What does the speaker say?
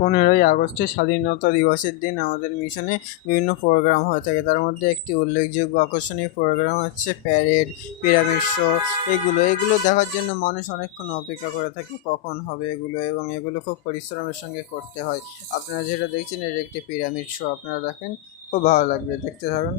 15ই আগস্টের স্বাধীনতা দিবসের দিন আমাদের মিশনে বিভিন্ন প্রোগ্রাম হয়ে থাকে। তার মধ্যে একটি উল্লেখযোগ্য আকর্ষণীয় প্রোগ্রাম হচ্ছে প্যারেড, পিরামিড শো। এগুলো দেখার জন্য মানুষ অনেকক্ষণ অপেক্ষা করে থাকে কখন হবে এগুলো, এবং এগুলো খুব পরিশ্রমের সঙ্গে করতে হয়। আপনারা যেটা দেখছেন এটা একটি পিরামিড শো, আপনারা দেখেন, খুব ভালো লাগবে, দেখতে থাকুন।